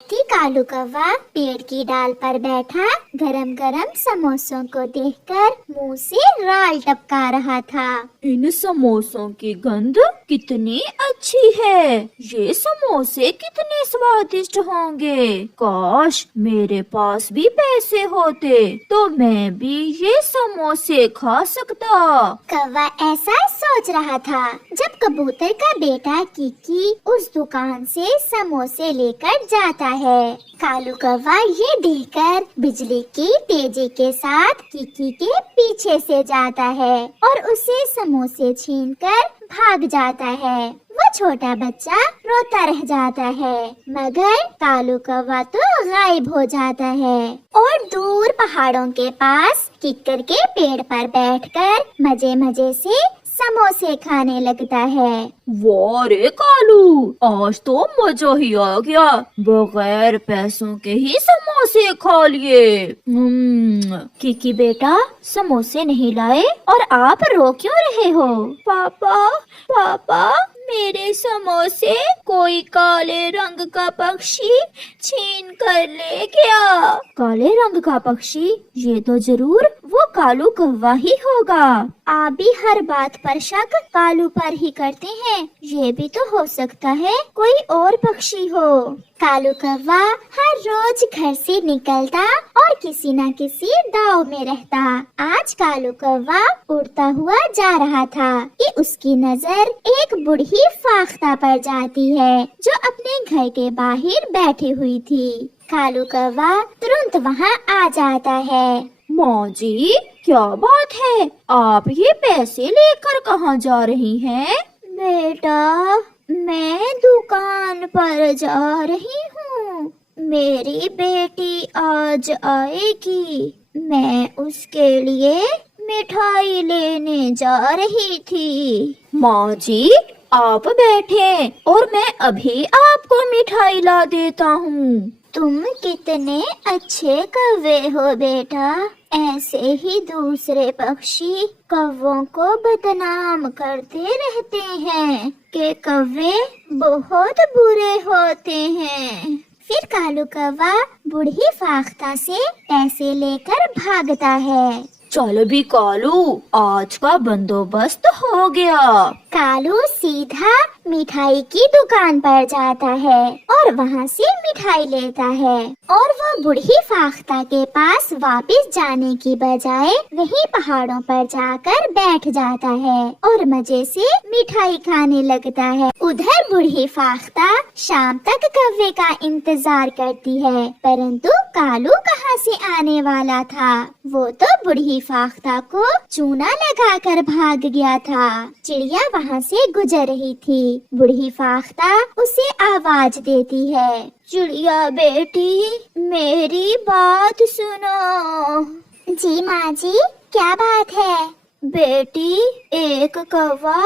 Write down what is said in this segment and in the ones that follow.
कि कालू कौवा पेड़ की डाल पर बैठा गरम गरम समोसों को देखकर मुंह से राल टपका रहा था। इन समोसों की गंध कितनी अच्छी है। ये समोसे कितने स्वादिष्ट होंगे। काश मेरे पास भी पैसे होते तो मैं भी ये समोसे खा सकता। कौवा ऐसा सोच रहा था जब कबूतर का बेटा किकी उस दुकान से समोसे लेकर जाता है। कालू कौवा ये देखकर बिजली की तेजी के साथ किकी के पीछे से जाता है और उसे समोसे छीनकर भाग जाता है। वो छोटा बच्चा रोता रह जाता है, मगर कालू कौवा तो गायब हो जाता है और दूर पहाड़ों के पास किक्कर के पेड़ पर बैठकर मजे मजे से समोसे खाने लगता है। वाह रे कालू, आज तो मजा ही आ गया। बगैर पैसों के ही समोसे खा लिए। किकी बेटा, समोसे नहीं लाए और आप रो क्यों रहे हो? पापा पापा, मेरे समोसे कोई काले रंग का पक्षी छीन कर ले गया। काले रंग का पक्षी? ये तो जरूर वो कालू कौवा ही होगा। आप भी हर बात पर शक कालू पर ही करते हैं। ये भी तो हो सकता है कोई और पक्षी हो। कालू कौवा हर रोज घर से निकलता और किसी न किसी दाव में रहता। आज कालू कौवा उड़ता हुआ जा रहा था कि उसकी नजर एक बूढ़ी फाख्ता पर जाती है जो अपने घर के बाहर बैठी हुई थी। कालू कौवा तुरंत वहाँ आ जाता है। माँ जी, क्या बात है? आप ये पैसे लेकर कहाँ जा रही हैं? बेटा, मैं दुकान पर जा रही हूँ। मेरी बेटी आज आएगी। मैं उसके लिए मिठाई लेने जा रही थी। माँ जी, आप बैठे और मैं अभी आपको मिठाई ला देता हूँ। तुम कितने अच्छे कौवे हो बेटा। ऐसे ही दूसरे पक्षी कौवों को बदनाम करते रहते हैं कि कौवे बहुत बुरे होते हैं। फिर कालू कौवा बूढ़ी फाख्ता से पैसे लेकर भागता है। चल भी कालू, आज का बंदोबस्त हो गया। कालू सीधा मिठाई की दुकान पर जाता है और वहाँ से मिठाई लेता है और वो बूढ़ी फाख्ता के पास वापस जाने की बजाय वहीं पहाड़ों पर जाकर बैठ जाता है और मजे से मिठाई खाने लगता है। उधर बूढ़ी फाख्ता शाम तक कौवे का इंतजार करती है, परंतु कालू कहाँ से आने वाला था। वो तो बूढ़ी फाख्ता को चूना लगाकर भाग गया था। चिड़िया वहाँ से गुजर रही थी। बूढ़ी फाख्ता उसे आवाज देती है, चिड़िया बेटी, मेरी बात सुनो। जी माँ जी, क्या बात है? बेटी, एक कौवा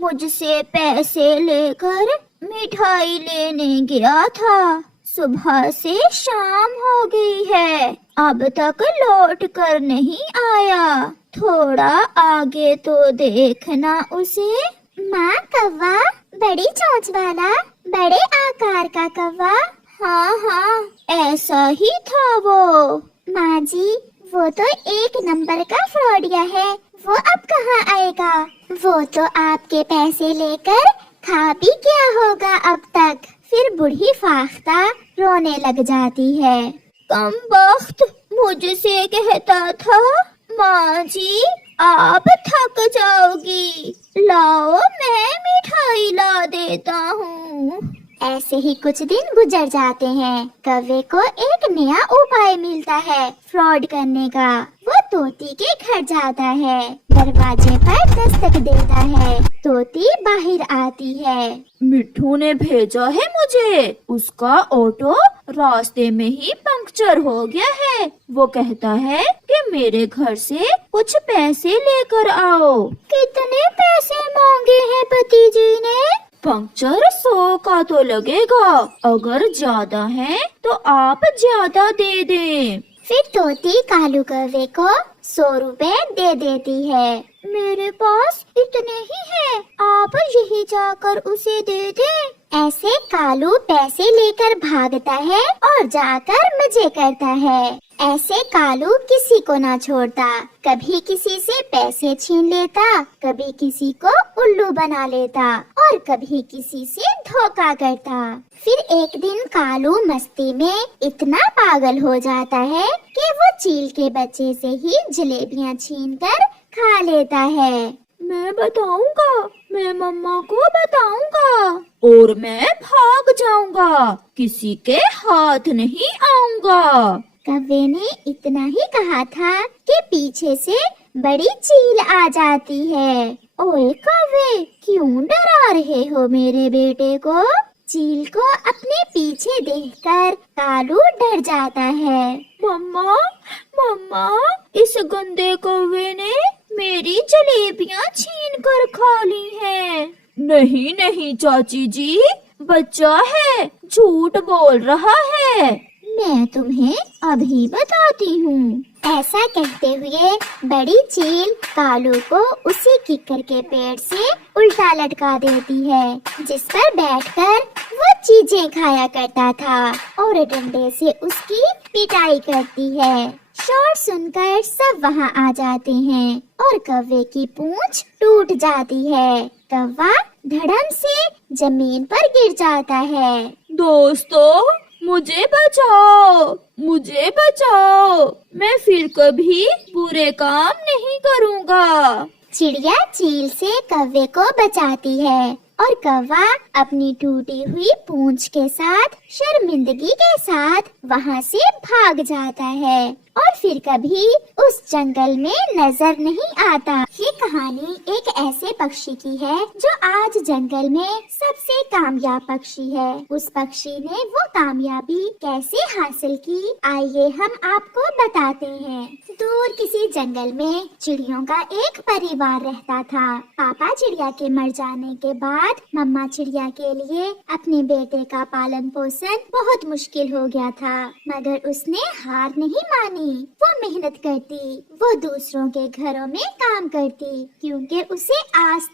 मुझसे पैसे लेकर मिठाई लेने गया था। सुबह से शाम हो गई है, अब तक लौट कर नहीं आया। थोड़ा आगे तो देखना उसे। माँ, कौवा बड़ी चोंच वाला, बड़े आकार का कौवा? हाँ हाँ, ऐसा ही था वो। माँ जी, वो तो एक नंबर का फ्रॉडिया है। वो अब कहाँ आएगा? वो तो आपके पैसे लेकर खा पी गया होगा अब तक। फिर बूढ़ी फाख्ता रोने लग जाती है। कमबख्त मुझसे कहता था, माँ जी आप थक जाओगी, लाओ मैं मिठाई ला देता हूँ। ऐसे ही कुछ दिन गुजर जाते हैं। कौवे को एक नया उपाय मिलता है फ्रॉड करने का। वो तोती के घर जाता है, दरवाजे पर दस्तक देता है। तोती बाहर आती है। मिट्ठू ने भेजा है मुझे। उसका ऑटो रास्ते में ही पंक्चर हो गया है। वो कहता है कि मेरे घर से कुछ पैसे लेकर आओ। कितने पैसे मांगे हैं पति जी ने? पंक्चर 100 का तो लगेगा, अगर ज्यादा है तो आप ज्यादा दे दें। फिर तोती कालू कौवे को 100 रुपए दे देती है। मेरे पास इतने ही हैं। आप यही जाकर उसे दे दें। ऐसे कालू पैसे लेकर भागता है और जाकर मजे करता है। ऐसे कालू किसी को ना छोड़ता, कभी किसी से पैसे छीन लेता, कभी किसी को उल्लू बना लेता और कभी किसी से धोखा करता। फिर एक दिन कालू मस्ती में इतना पागल हो जाता है कि वो चील के बच्चे से ही जलेबियां छीनकर खा लेता है। मैं बताऊंगा, मैं मम्मा को बताऊंगा और मैं भाग जाऊंगा, किसी के हाथ नहीं आऊंगा। कव्वे ने इतना ही कहा था कि पीछे से बड़ी चील आ जाती है। ओए कव्वे, क्यों डरा रहे हो मेरे बेटे को? चील को अपने पीछे देखकर कालू डर जाता है। मम्मा, मम्मा, इस गंदे कौवे ने मेरी जलेबियां छीन कर खा ली हैं। नहीं नहीं चाची जी, बच्चा है, झूठ बोल रहा है। मैं तुम्हें अभी बताती हूँ। ऐसा कहते हुए बड़ी चील कालू को उसी किक्कर के पेड़ से उल्टा लटका देती है, जिस पर बैठकर वो चीजें खाया करता था और डंडे से उसकी पिटाई करती है। शोर सुनकर सब वहाँ आ जाते हैं और कौवे की पूंछ टूट जाती है। कौवा धड़म से जमीन पर गिर जाता है। दोस्तों, मुझे बचाओ, मुझे बचाओ, मैं फिर कभी बुरे काम नहीं करूँगा। चिड़िया चील से कौवे को बचाती है और कौवा अपनी टूटी हुई पूंछ के साथ शर्मिंदगी के साथ वहाँ से भाग जाता है और फिर कभी उस जंगल में नजर नहीं आता। ये कहानी एक ऐसे पक्षी की है जो आज जंगल में सबसे कामयाब पक्षी है। उस पक्षी ने वो कामयाबी कैसे हासिल की, आइए हम आपको बताते हैं। दूर किसी जंगल में चिड़ियों का एक परिवार रहता था। पापा चिड़िया के मर जाने के बाद मम्मा चिड़िया के लिए अपने बेटे का पालन पोषण बहुत मुश्किल हो गया था, मगर उसने हार नहीं मानी। वो मेहनत करती, वो दूसरों के घरों में काम करती, क्योंकि उसे आस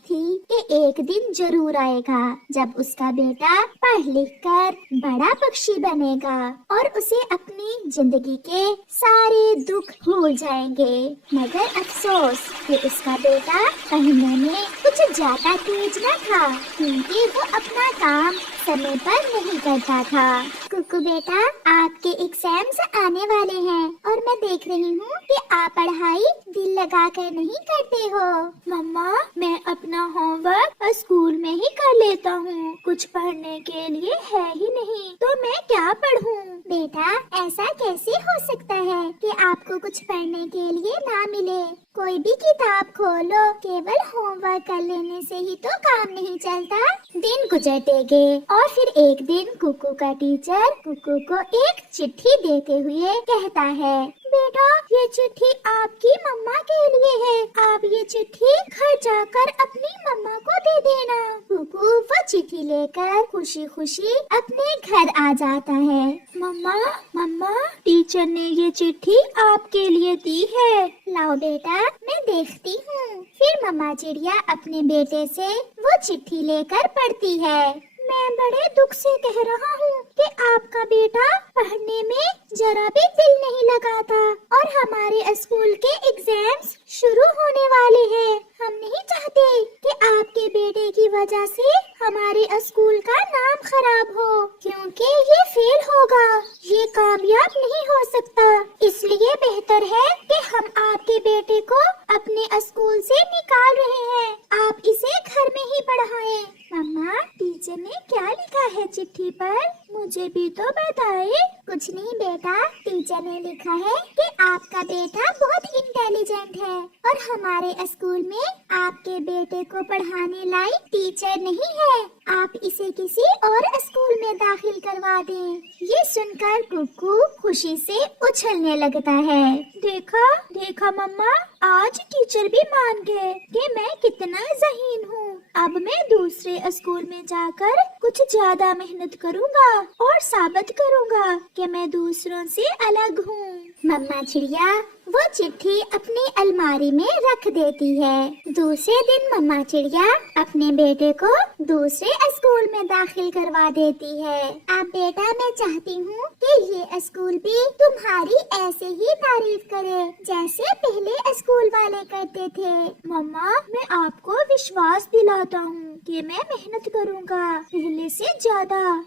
थी कि एक दिन जरूर आएगा जब उसका बेटा पढ़ लिख कर बड़ा पक्षी बनेगा और उसे अपनी जिंदगी के सारे दुख भूल जाएंगे। मगर अफसोस कि उसका बेटा पढ़ने में कुछ ज्यादा तेज न था, क्योंकि वो अपना काम समय पर नहीं करता था। कुकू बेटा, आपके एग्जाम्स आने वाले हैं और मैं देख रही हूँ कि आप पढ़ाई दिल लगा कर नहीं करते हो। मम्मा, मैं अपना होमवर्क स्कूल में ही कर लेता हूँ, कुछ पढ़ने के लिए है ही नहीं, तो मैं क्या पढ़ूँ? बेटा, ऐसा कैसे हो सकता है कि आपको कुछ पढ़ने के लिए ना मिले? कोई भी किताब खोलो, केवल होमवर्क कर लेने से ही तो काम नहीं चलता। दिन गुजरते गए और फिर एक दिन कुकू का टीचर कुकू को एक चिट्ठी देते हुए कहता है, बेटा, ये चिट्ठी आपकी मम्मा के लिए है, आप ये चिट्ठी घर जाकर अपनी मम्मा को दे देना। कुकू वो चिट्ठी लेकर खुशी खुशी अपने घर आ जाता है। मम्मा, मम्मा, टीचर ने ये चिट्ठी आपके लिए दी है। लाओ बेटा, मैं देखती हूँ। फिर मम्मा चिड़िया अपने बेटे से वो चिट्ठी लेकर पढ़ती है। मैं बड़े दुख से कह रहा हूँ कि आपका बेटा पढ़ने में जरा भी दिल नहीं लगाता और हमारे स्कूल के एग्जाम्स शुरू होने वाले हैं। हम नहीं चाहते कि आपके बेटे की वजह से हमारे स्कूल का नाम खराब हो, क्योंकि ये फेल होगा, ये कामयाब नहीं हो सकता। इसलिए बेहतर है कि हम आपके बेटे को अपने स्कूल से निकाल रहे हैं, आप इसे घर में ही पढ़ाएं। मम्मा, टीचर ने क्या लिखा है चिट्ठी पर? मुझे भी तो बताए। कुछ नहीं बेटा, टीचर ने लिखा है कि आपका बेटा बहुत इंटेलिजेंट है और हमारे स्कूल में आपके बेटे को पढ़ाने लायक टीचर नहीं है, आप इसे किसी और स्कूल में दाखिल करवा दें। ये सुनकर कुकू खुशी से उछलने लगता है। देखा देखा मम्मा, आज टीचर भी मान गए कि मैं कितना ज़हीन हूँ। अब मैं दूसरे स्कूल में जाकर कुछ ज्यादा मेहनत करूँगा और साबित करूँगा कि मैं दूसरों से अलग हूँ। मम्मा चिड़िया वो चिट्ठी अपनी अलमारी में रख देती है। दूसरे दिन मम्मा चिड़िया अपने बेटे को दूसरे स्कूल में दाखिल करवा देती है। अब बेटा, मैं चाहती हूँ कि ये स्कूल भी तुम्हारी ऐसे ही तारीफ करे जैसे पहले स्कूल वाले करते थे। मम्मा, मैं आपको विश्वास दिलाता हूँ कि मैं मेहनत करूँगा,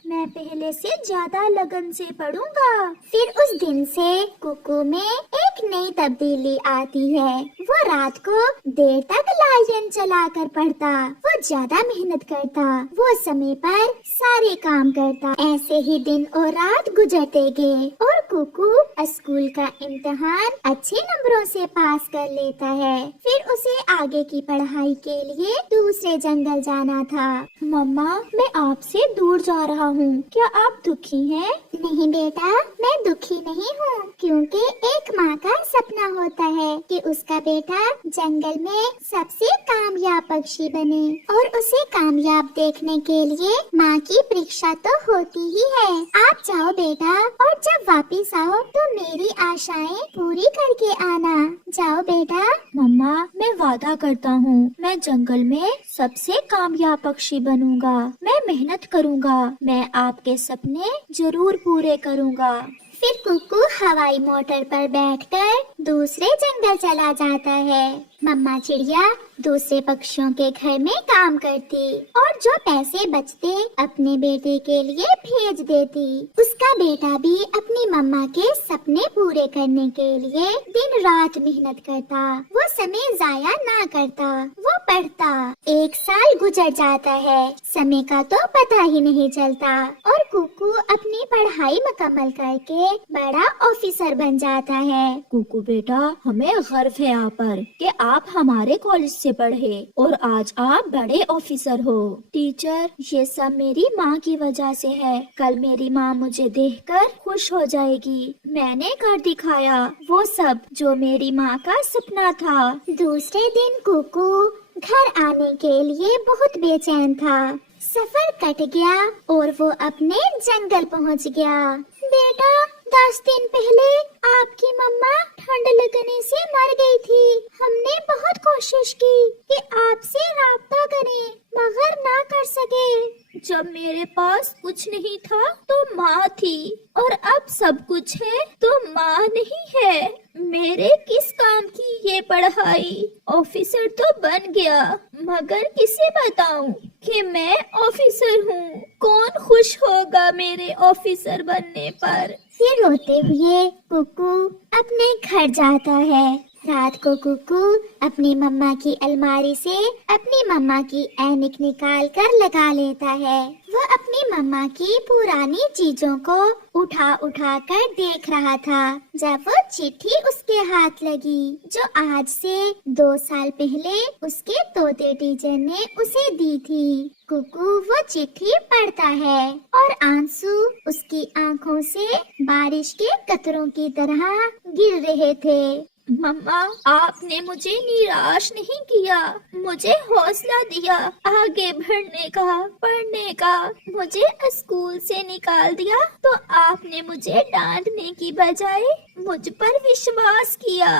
मैं पहले से ज्यादा लगन से पढ़ूंगा। फिर उस दिन से कुकू में एक नई तब्दीली आती है। वो रात को देर तक लालटेन जलाकर पढ़ता, वो ज्यादा मेहनत करता, वो समय पर सारे काम करता। ऐसे ही दिन और रात गुजरते गए और कुकू स्कूल का इम्तिहान अच्छे नंबरों से पास कर लेता है। फिर उसे आगे की पढ़ाई के लिए दूसरे जंगल जाना था। मम्मा, मैं आपसे दूर जा रहा हूँ, क्या आप दुखी हैं? नहीं बेटा, मैं दुखी नहीं हूँ, क्योंकि एक माँ का सपना होता है कि उसका बेटा जंगल में सबसे कामयाब पक्षी बने, और उसे कामयाब देखने के लिए माँ की परीक्षा तो होती ही है। आप जाओ बेटा, और जब वापिस आओ तो मेरी आशाएं पूरी करके आना। जाओ बेटा। मम्मा, मैं वादा करता हूँ, मैं जंगल में सबसे कामयाब पक्षी बनूंगा। मैं मेहनत करूंगा, मैं आपके सपने जरूर पूरे करूंगा। फिर कुकू हवाई मोटर पर बैठकर दूसरे जंगल चला जाता है। मम्मा चिड़िया दूसरे पक्षियों के घर में काम करती और जो पैसे बचते अपने बेटे के लिए भेज देती। उसका बेटा भी अपनी मम्मा के सपने पूरे करने के लिए दिन रात मेहनत करता। वो समय जाया ना करता, वो पढ़ता। 1 साल गुजर जाता है, समय का तो पता ही नहीं चलता, और कुकू अपनी पढ़ाई मुकम्मल करके बड़ा ऑफिसर बन जाता है। कुकू बेटा, हमें गर्व है आप पर कि आप हमारे कॉलेज से पढ़े और आज आप बड़े ऑफिसर हो। टीचर, ये सब मेरी माँ की वजह से है। कल मेरी माँ मुझे देखकर खुश हो जाएगी। मैंने कर दिखाया वो सब जो मेरी माँ का सपना था। दूसरे दिन कुकू घर आने के लिए बहुत बेचैन था। सफर कट गया और वो अपने जंगल पहुंच गया। बेटा, 10 दिन पहले आपकी मम्मा ठंड लगने से मर गई थी। हमने बहुत कोशिश की कि आपसे राब्ता करें, मगर ना कर सके। जब मेरे पास कुछ नहीं था तो माँ थी, और अब सब कुछ है तो माँ नहीं है। मेरे किस काम की ये पढ़ाई? ऑफिसर तो बन गया, मगर किसे बताऊं कि मैं ऑफिसर हूँ? कौन खुश होगा मेरे ऑफिसर बनने पर? फिर रोते हुए कुकू अपने घर जाता है। रात को कुकू अपनी मम्मा की अलमारी से अपनी मम्मा की ऐनक निकाल कर लगा लेता है। वह अपनी मम्मा की पुरानी चीजों को उठा उठा कर देख रहा था जब वो चिट्ठी उसके हाथ लगी, जो आज से 2 साल पहले उसके तोते टीचर ने उसे दी थी। कुकू वो चिट्ठी पढ़ता है और आंसू उसकी आंखों से बारिश के कतरों की तरह गिर रहे थे। मम्मा, आपने मुझे निराश नहीं किया, मुझे हौसला दिया आगे बढ़ने का, पढ़ने का। मुझे स्कूल से निकाल दिया तो आपने मुझे डांटने की बजाय मुझ पर विश्वास किया।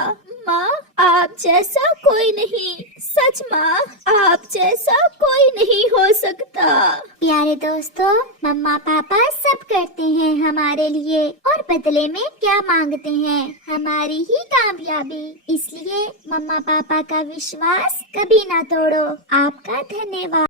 माँ, आप जैसा कोई नहीं, सच माँ, आप जैसा कोई नहीं हो सकता। प्यारे दोस्तों, मम्मा पापा सब करते हैं हमारे लिए, और बदले में क्या मांगते हैं? हमारी ही कामयाबी। इसलिए मम्मा पापा का विश्वास कभी ना तोड़ो। आपका धन्यवाद।